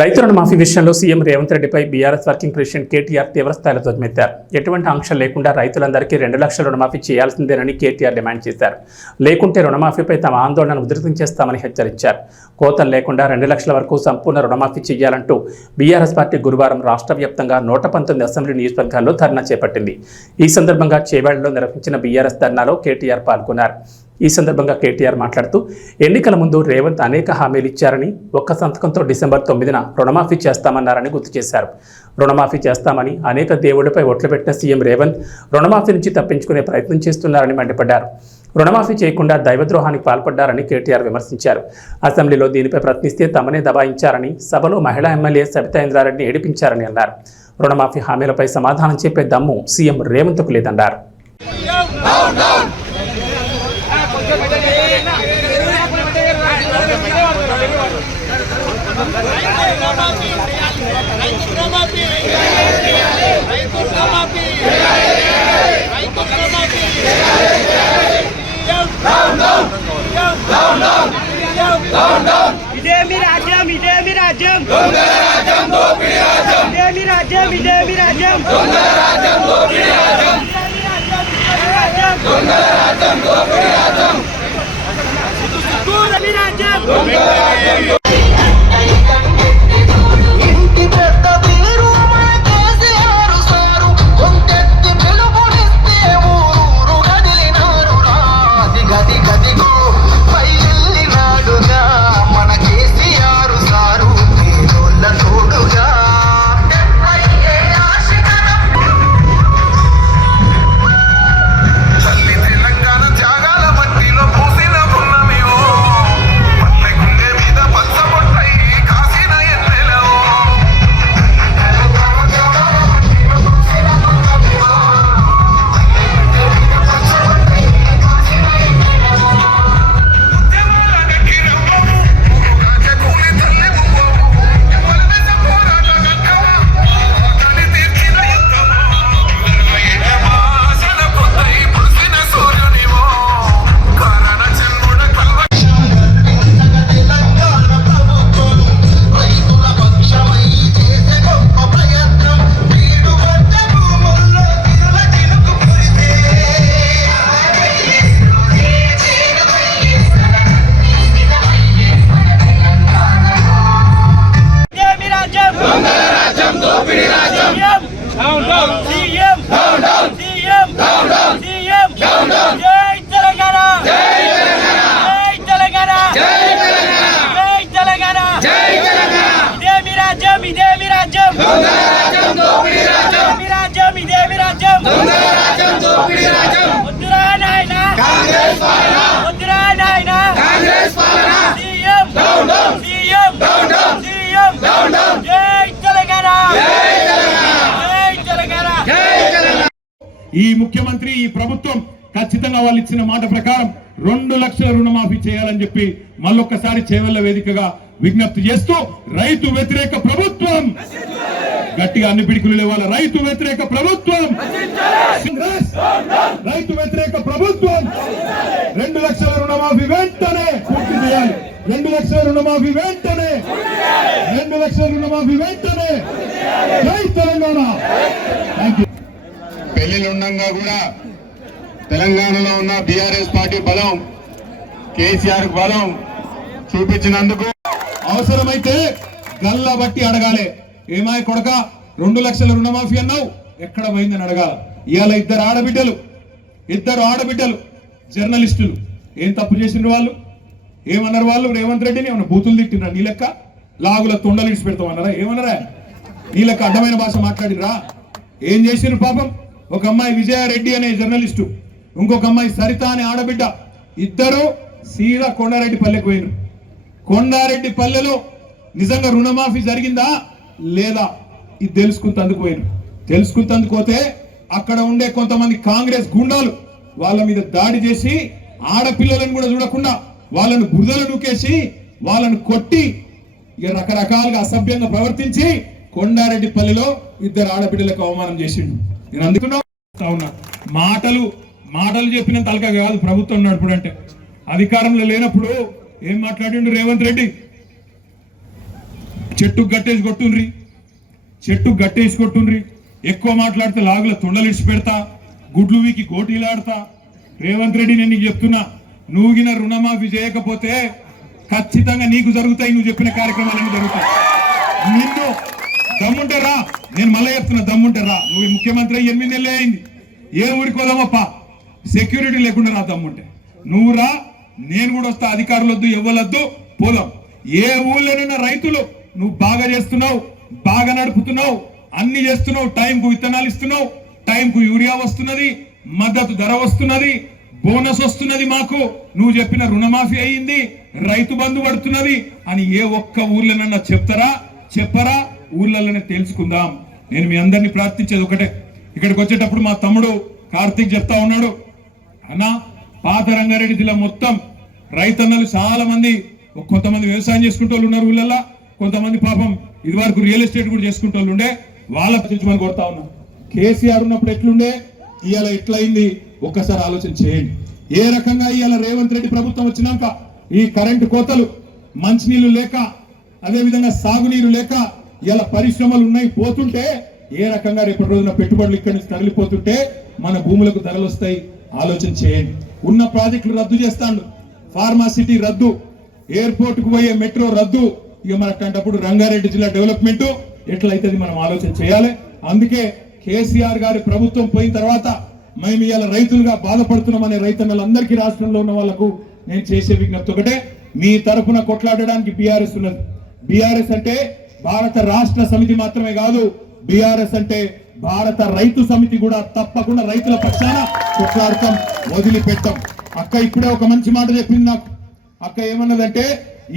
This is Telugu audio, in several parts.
రైతు రుణమాఫీ విషయంలో సీఎం రేవంత్ రెడ్డిపై బీఆర్ఎస్ వర్కింగ్ ప్రెసిడెంట్ కేటీఆర్ తీవ్రస్థాయిలో ధ్వజమెత్తారు. ఎటువంటి ఆంక్షలు లేకుండా రైతులందరికీ 2 లక్షల రుణమాఫీ చేయాల్సిందేనని కేటీఆర్ డిమాండ్ చేశారు. లేకుంటే రుణమాఫీపై తమ ఆందోళనను ఉధృతం చేస్తామని హెచ్చరించారు. కోతలు లేకుండా 2 లక్షల వరకు సంపూర్ణ రుణమాఫీ చేయాలంటూ బీఆర్ఎస్ పార్టీ గురువారం రాష్ట్ర వ్యాప్తంగా 119 అసెంబ్లీ నియోజకవర్గాల్లో ధర్నా చేపట్టింది. ఈ సందర్భంగా చేవేళ్లలో నిర్వహించిన బీఆర్ఎస్ ధర్నాలో కేటీఆర్ పాల్గొన్నారు. ఈ సందర్భంగా కేటీఆర్ మాట్లాడుతూ ఎన్నికల ముందు రేవంత్ అనేక హామీలు ఇచ్చారని, ఒక్క సంతకంతో డిసెంబర్ 9న రుణమాఫీ చేస్తామన్నారని గుర్తు చేశారు. రుణమాఫీ చేస్తామని అనేక దేవుడిపై ఒట్లు పెట్టిన సీఎం రేవంత్ రుణమాఫీ నుంచి తప్పించుకునే ప్రయత్నం చేస్తున్నారని మండిపడ్డారు. రుణమాఫీ చేయకుండా దైవద్రోహానికి పాల్పడ్డారని కేటీఆర్ విమర్శించారు. అసెంబ్లీలో దీనిపై ప్రశ్నిస్తే తమనే దబాయించారని, సభలో మహిళా ఎమ్మెల్యే సబితా ఇంద్రారెడ్డిని ఏడిపించారని అన్నారు. రుణమాఫీ హామీలపై సమాధానం చెప్పే దమ్ము సీఎం రేవంత్కు లేదన్నారు. ఇదేమి రాజ్యం ఇదేమి రాజ్యం ఇదేమి రాజ్యం ఇదేమి రాజ్యం ఈ ముఖ్యమంత్రి ఈ ప్రభుత్వం ఖచ్చితంగా వాళ్ళు ఇచ్చిన మాట ప్రకారం 2 లక్షల రుణమాఫీ చేయాలని చెప్పి మళ్ళొక్కసారి చేవెళ్ల వేదికగా విజ్ఞప్తి చేస్తూ రైతు వ్యతిరేక ప్రభుత్వం గట్టిగా అన్ని పిడికులు లేవాలి. రైతు వ్యతిరేక ప్రభుత్వం, రైతు వ్యతిరేక ప్రభుత్వం 2 లక్షల రుణమాఫీ వెంటనే పూర్తి చేయాలి. 2 లక్షల రుణమాఫీ వెంటనే, 2 లక్షల రుణమాఫీ వెంటనే. జై తెలంగాణ. పెళ్లిలుండగా కూడా తెలంగాణలో ఉన్న బీఆర్ఎస్ పార్టీ బలం, కేసీఆర్ బలం చూపించినందుకు అవసరమైతే గల్ల బట్టి అడగాలి. ఏమాయ కొడక 2 లక్షల రుణమాఫీ అన్నావు, ఎక్కడ పోయిందని అడగాల. ఇవాళ ఇద్దరు ఆడబిడ్డలు జర్నలిస్టులు ఏం తప్పు చేసిండ్రు? వాళ్ళు ఏమన్నారు? వాళ్ళు రేవంత్ రెడ్డిని ఏమన్నా బూతులు తిట్టినరా? నీ లెక్క లాగుల తొండలు ఇడిచి పెడతామన్నారా? ఏమన్నారా? నీ లెక్క అడ్డమైన భాష మాట్లాడిరా? ఏం చేసిండ్రు పాపం? ఒక అమ్మాయి విజయారెడ్డి అనే జర్నలిస్టు, ఇంకొక అమ్మాయి సరిత అనే ఆడబిడ్డ, ఇద్దరు సీదా కొండారెడ్డి పల్లెకు పోయినారు. కొండారెడ్డి పల్లెలో నిజంగా రుణమాఫీ జరిగిందా లేదా ఇది తెలుసుకుంటందుకు పోయినారు. తెలుసుకుంటందుకు పోతే అక్కడ ఉండే కొంతమంది కాంగ్రెస్ గుండాలు వాళ్ళ మీద దాడి చేసి ఆడపిల్లలను కూడా చూడకుండా వాళ్ళను బురదలు నూకేసి వాళ్ళను కొట్టి ఇక రకరకాలుగా అసభ్యంగా ప్రవర్తించి కొండారెడ్డి పల్లెలో 2 ఆడబిడ్డలకు అవమానం చేసిండు. నేను అందుకున్నా మాటలు చెప్పిన తలక కాదు ప్రభుత్వం నడుపుడు అంటే. అధికారంలో లేనప్పుడు ఏం మాట్లాడిండు రేవంత్ రెడ్డి? చెట్టుకు గట్టేసి కొట్టుండ్రి, చెట్టుకు గట్టేసి కొట్టుండ్రి. ఎక్కువ మాట్లాడితే లాగుల తొండలిడిచి పెడతా, గుడ్లు వీకి గోటీలాడతా. రేవంత్ రెడ్డి నేను నీకు చెప్తున్నా, నువ్వుగిన రుణమాఫీ చేయకపోతే ఖచ్చితంగా నీకు జరుగుతాయి, నువ్వు చెప్పిన కార్యక్రమాలన్నీ జరుగుతాయి. నిన్ను దమ్ముంటే రా, నేను మళ్ళీ చెప్తున్నా, దమ్ముంటే రా. నువ్వు ముఖ్యమంత్రి 8 నెలలే అయింది, ఏ ఊరికి పోదామప్పా, సెక్యూరిటీ లేకుండా రా. దమ్ముంటే నువ్వు రా, నేను కూడా వస్తా. అధికారులు వద్దు, ఎవ్వలొద్దు, పోదాం. ఏ ఊళ్ళోనైనా రైతులు నువ్వు బాగా చేస్తున్నావు, బాగా నడుపుతున్నావు, అన్ని చేస్తున్నావు, టైంకు విత్తనాలు ఇస్తున్నావు, టైంకు యూరియా వస్తున్నది, మద్దతు ధర వస్తున్నది, బోనస్ వస్తున్నది, మాకు నువ్వు చెప్పిన రుణమాఫీ అయ్యింది, రైతు బంధు పడుతున్నది అని ఏ ఒక్క ఊర్లోనన్నా చెప్పరా? ఊర్లలోనే తెలుసుకుందాం. నేను మీ అందరినీ ప్రార్థించేది ఒకటే, ఇక్కడికి వచ్చేటప్పుడు మా తమ్ముడు కార్తీక్ చెప్తా ఉన్నాడు, అన్నా పాత రంగారెడ్డి జిల్లా మొత్తం రైతన్నలు చాలా మంది, కొంతమంది వ్యవసాయం చేసుకుంటూ ఉన్నారు ఊళ్ళల్లో, కొంతమంది పాపం ఇది వరకు రియల్ ఎస్టేట్ కూడా చేసుకుంటూ ఉండే, వాళ్ళ మనం కొడతా ఉన్నాం. కేసీఆర్ ఉన్నప్పుడు ఎట్లుండే, ఇవాళ ఎట్లయింది ఒక్కసారి ఆలోచన చేయండి. ఏ రకంగా ఇవాళ రేవంత్ రెడ్డి ప్రభుత్వం వచ్చినాక ఈ కరెంటు కోతలు, మంచినీళ్లు లేక, అదేవిధంగా సాగునీరు లేక ఇలా పరిశ్రమలు ఉన్నాయి పోతుంటే, ఏ రకంగా రేపటి రోజున పెట్టుబడులు ఇక్కడి నుంచి తరలిపోతుంటే మన భూములకు ధరలు వస్తాయి. ఆలోచన చేయండి. ఉన్న ప్రాజెక్టులు రద్దు చేస్తాడు, ఫార్మాసిటీ రద్దు, ఎయిర్పోర్ట్ కు పోయే మెట్రో రద్దు. ఇక మనకంటప్పుడు రంగారెడ్డి జిల్లా డెవలప్మెంట్ ఎట్లయితుంది మనం ఆలోచన చేయాలి. అందుకే కేసీఆర్ గారి ప్రభుత్వం పోయిన తర్వాత మేము ఇవాళ రైతులుగా బాధపడుతున్నామనే రైతన్నలందరికీ, రాష్ట్రంలో ఉన్న వాళ్లకు నేను చేసే విజ్ఞప్తి ఒకటే, మీ తరఫున కొట్లాడడానికి బీఆర్ఎస్ ఉన్నది. బీఆర్ఎస్ అంటే భారత రాష్ట్ర సమితి మాత్రమే కాదు, బీఆర్ఎస్ అంటే భారత రైతు సమితి కూడా. తప్పకుండా రైతుల పక్షాన కొట్లాడతాం, వదిలిపెట్టాం. అక్క ఇప్పుడే ఒక మంచి మాట చెప్పింది నాకు. అక్క ఏమన్నదంటే,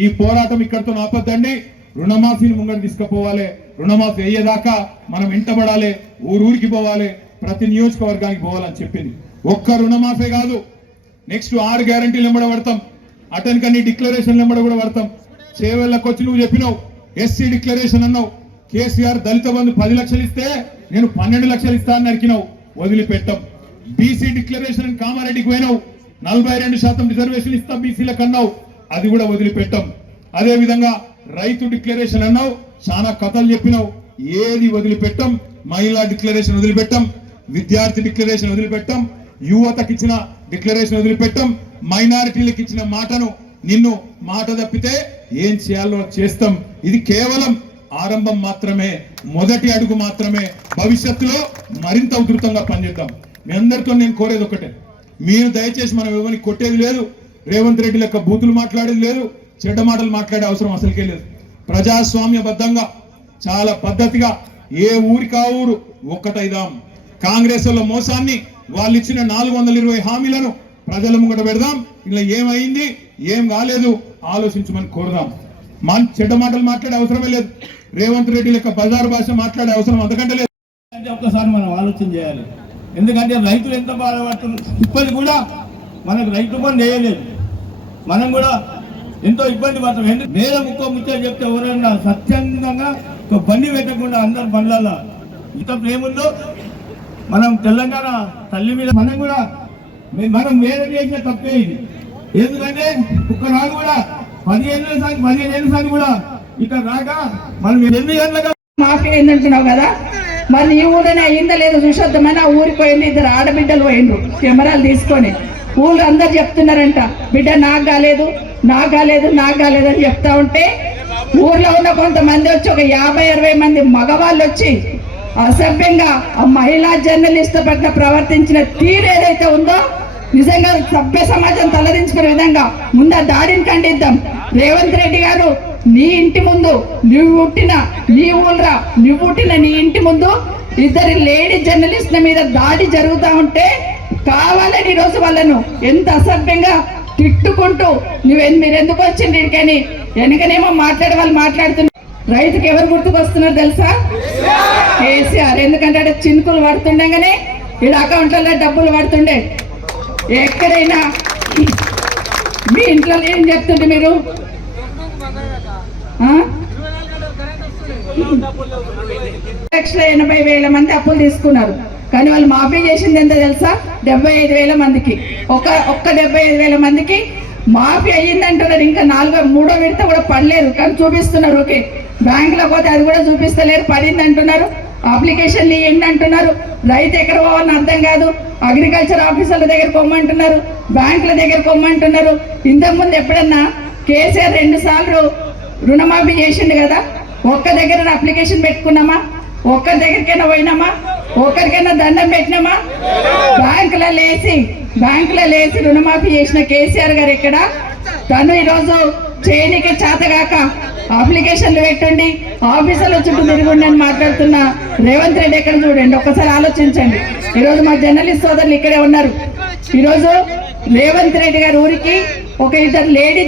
ఈ పోరాటం ఇక్కడితో ఆపద్దండి, రుణమాఫీని ముంగడు తీసుకుపోవాలి, రుణమాఫీ అయ్యేదాకా మనం వెంటబడాలి, ఊరికి పోవాలి, ప్రతి నియోజకవర్గానికి పోవాలని చెప్పింది. ఒక్క రుణమాఫీ కాదు, నెక్స్ట్ 6 గ్యారంటీలు ఎంబడ పడతాం, అటెన్కన్నీ డిక్లరేషన్లు ఎంబడ కూడా పడతాం. చేవెళ్ళకి వచ్చి నువ్వు చెప్పినావు, ఎస్సీ డిక్లరేషన్ అన్నావు, కేసీఆర్ దళిత బంధు 10 లక్షలు ఇస్తే నేను 12 లక్షలు ఇస్తా అని నరికినావు, వదిలిపెట్టాం. బీసీ డిక్లరేషన్ కామారెడ్డికి పోయినావు, 42% రిజర్వేషన్ ఇస్తా బీసీలకు అన్నావు, అది కూడా వదిలిపెట్టాం. అదే విధంగా రైతు డిక్లరేషన్ అన్నావు, చాలా కథలు చెప్పినావు, ఏది వదిలిపెట్టాం. మహిళా డిక్లరేషన్ వదిలిపెట్టాం, విద్యార్థి డిక్లరేషన్ వదిలిపెట్టాం, యువతకి ఇచ్చిన డిక్లరేషన్ వదిలిపెట్టాం, మైనారిటీలకు ఇచ్చిన మాటను నిన్ను మాట తప్పితే ఏం చేయాలో చేస్తాం. ఇది కేవలం ఆరంభం మాత్రమే, మొదటి అడుగు మాత్రమే. భవిష్యత్తులో మరింత ఉధృతంగా పనిచేద్దాం. మీ అందరితో నేను కోరేది ఒకటే, మీరు దయచేసి మనం ఎవరిని కొట్టేది లేదు, రేవంత్ రెడ్డి లెక్క బూతులు మాట్లాడేది లేదు, చెడ్డ మాటలు మాట్లాడే అవసరం అసలుకే లేదు. ప్రజాస్వామ్యబద్ధంగా చాలా పద్ధతిగా ఏ ఊరికి ఆ ఊరు ఒక్కటైదాం. కాంగ్రెస్ వాళ్ళ మోసాన్ని, వాళ్ళు ఇచ్చిన 420 హామీలను ప్రజల ముంగట పెడదాం. ఇలా ఏమైంది, ఏం కాలేదు ఆలోచించమని కోరుదాం. చెడ్డ మాటలు మాట్లాడే అవసరమే లేదు, రేవంత్ రెడ్డి లెక్క బజారు భాష మాట్లాడే అవసరం అంతకంటే లేదు. ఒక్కసారి మనం ఆలోచన చేయాలి. ఎందుకంటే రైతులు ఎంత బాధపడుతున్నారు, ఇప్పటికి కూడా మనకు రైతు బంధు చేయలేదు, మనం కూడా ఎంతో ఇబ్బంది పడతాం. ఎందుకు నేల ముచ్చట చెప్తే ఎవరైనా సత్యంగా ఒక బండి పెట్టకుండా అందరు బండ్లలో ఇంత ప్రేముందో, మనం తెలంగాణ తల్లి మీద మనం వేరే చేసిన తప్పే ఇది. ఎందుకంటే ఒక్కనాడు కూడా 15 ఏళ్ళ సార్లు కూడా ఇక్కడ రాక మనం 8 గంటలుగా మాఫీ అయిందంటున్నావు కదా, మరి ఈ ఊళ్ళోనే అయిందా లేదు చూసొద్దామని ఆ ఊరికి పోయింది. 2 ఆడబిడ్డలు పోయిండ్రు కెమెరాలు తీసుకొని. ఊళ్ళో అందరు చెప్తున్నారంట, బిడ్డ నాకు కాలేదు అని చెప్తా ఉంటే, ఊర్లో ఉన్న కొంతమంది వచ్చి ఒక 50-60 మంది మగవాళ్ళు వచ్చి అసభ్యంగా ఆ మహిళా జర్నలిస్ట్ పట్ల ప్రవర్తించిన తీరు ఏదైతే ఉందో, నిజంగా సభ్య సమాజం తలదించుకునే విధంగా ముందు ఆ దాడిని ఖండిద్దాం. రేవంత్ రెడ్డి గారు, నీ ఇంటి ముందు నువ్వు పుట్టిన నీ ఇంటి ముందు 2 లేడీ జర్నలిస్టుల మీద దాడి జరుగుతూ ఉంటే, కావాలని ఈరోజు వాళ్ళను ఎంత అసభ్యంగా తిట్టుకుంటూ మీరు ఎందుకు వచ్చింది కానీ వెనకనేమో మాట్లాడే వాళ్ళు మాట్లాడుతున్నారు. రైతుకి ఎవరు గుర్తుకొస్తున్నారు తెలుసా? కేసీఆర్. ఎందుకంటే అక్కడ చినుకులు పడుతుండగానే వీళ్ళ అకౌంట్లలో డబ్బులు పడుతుండే. ఎక్కడైనా మీ ఇంట్లో ఏం చెప్తుంటే మీరు 1,80,000 మంది అప్పులు తీసుకున్నారు, కానీ వాళ్ళు మాఫీ చేసింది ఎంత తెలుసా? 75,000 మందికి. ఒక్క 75,000 మందికి మాఫీ అయ్యిందంటున్నారు. ఇంకా 3వ విడత కూడా పడలేదు, కానీ చూపిస్తున్నారు. ఓకే, బ్యాంకులో పోతే అది కూడా చూపిస్తలేరు, పడింది అంటున్నారు, అప్లికేషన్లు ఇవ్వండి అంటున్నారు. రైతు ఎక్కడ పోవాలని అర్థం కాదు. అగ్రికల్చర్ ఆఫీసర్ల దగ్గర పొమ్మంటున్నారు, బ్యాంకుల దగ్గర పొమ్మంటున్నారు. ఇంతకుముందు ఎప్పుడన్నా కేసీఆర్ 2 సార్లు రుణమాఫీ చేసిండు కదా, ఒక్క దగ్గర అప్లికేషన్ పెట్టుకున్నామా? ఒక్కరి దగ్గరికైనా పోయినామా? ఒక్కరికైనా దండం పెట్టినామా? బ్యాంకులలో వేసి రుణమాఫీ చేసిన కేసీఆర్ గారు ఎక్కడ? తను ఈరోజు చేయనికి చేతగాక అప్లికేషన్లు పెట్టుండి ఆఫీసుల చుట్టూ తిరుగుండి అని మాట్లాడుతున్న రేవంత్ రెడ్డి ఎక్కడ చూడండి, ఒక్కసారి ఆలోచించండి. ఈరోజు మా జర్నలిస్ట్ సోదరులు ఇక్కడే ఉన్నారు. ఈరోజు రేవంత్ రెడ్డి గారి ఊరికి ఒక 2 లేడీ